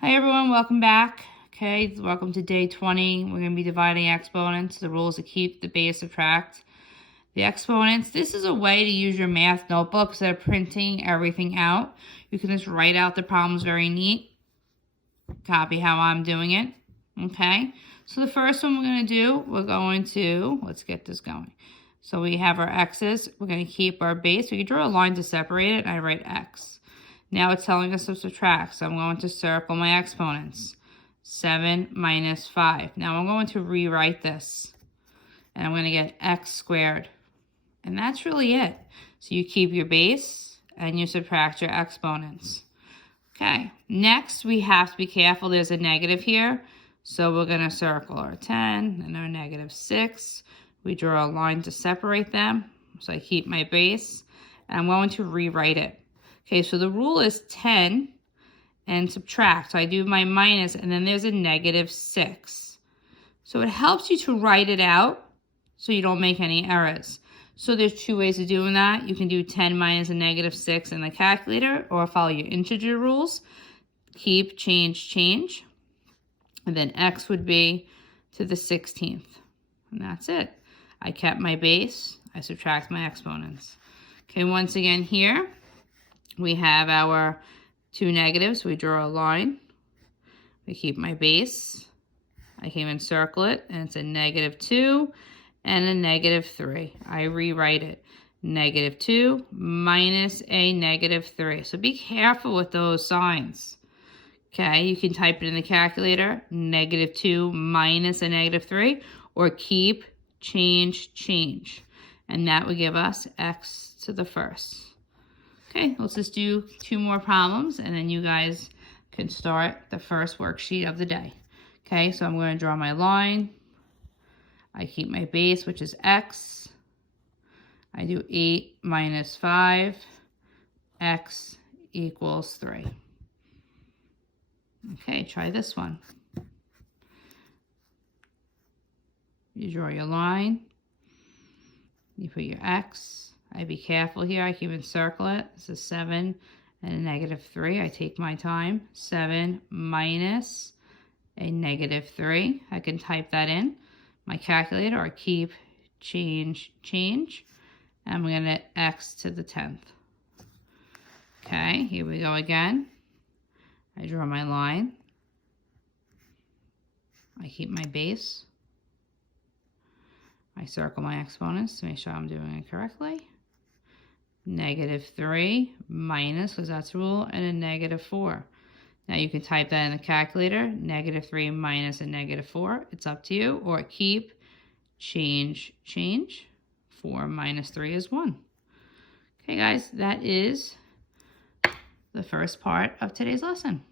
Hi everyone, welcome back. Okay, welcome to day 20. We're going to be dividing exponents. The rules to keep, the base, subtract. The exponents, this is a way to use your math notebook instead of printing everything out. You can just write out the problems very neat. Copy how I'm doing it. Okay, so the first one we're going to do, let's get this going. So we have our x's. We're going to keep our base. We can draw a line to separate it, and I write x. Now it's telling us to subtract, so I'm going to circle my exponents. 7 minus 5. Now I'm going to rewrite this, and I'm going to get x squared. And that's really it. So you keep your base, and you subtract your exponents. Okay, next we have to be careful. There's a negative here, so we're going to circle our 10 and our negative 6. We draw a line to separate them, so I keep my base, and I'm going to rewrite it. Okay, so the rule is 10 and subtract. So I do my minus, and then there's a negative 6. So it helps you to write it out so you don't make any errors. So there's two ways of doing that. You can do 10 minus a negative 6 in the calculator, or follow your integer rules. Keep, change, change. And then x would be to the 16th. And that's it. I kept my base. I subtract my exponents. Okay, once again here, we have our two negatives. We draw a line. We keep my base. I came and circle it, and it's a negative 2 and a negative 3. I rewrite it. Negative 2 minus a negative 3. So be careful with those signs. Okay, you can type it in the calculator. Negative 2 minus a negative 3, or keep, change, change. And that would give us x to the first. Okay, let's just do 2 more problems, and then you guys can start the first worksheet of the day. Okay, so I'm going to draw my line. I keep my base, which is x. I do 8 minus 5. X equals 3. Okay, try this one. You draw your line. You put your x. I be careful here. I can even circle it. This is 7 and a negative 3. I take my time. 7 minus a negative 3. I can type that in my calculator, or keep, change, change. And I'm going to x to the 10th. Okay, here we go again. I draw my line. I keep my base. I circle my exponents to make sure I'm doing it correctly. Negative 3 minus, because that's the rule, and a negative 4. Now you can type that in the calculator. Negative 3 minus a negative 4. It's up to you. Or keep, change, change. 4 minus 3 is 1. Okay, guys, that is the first part of today's lesson.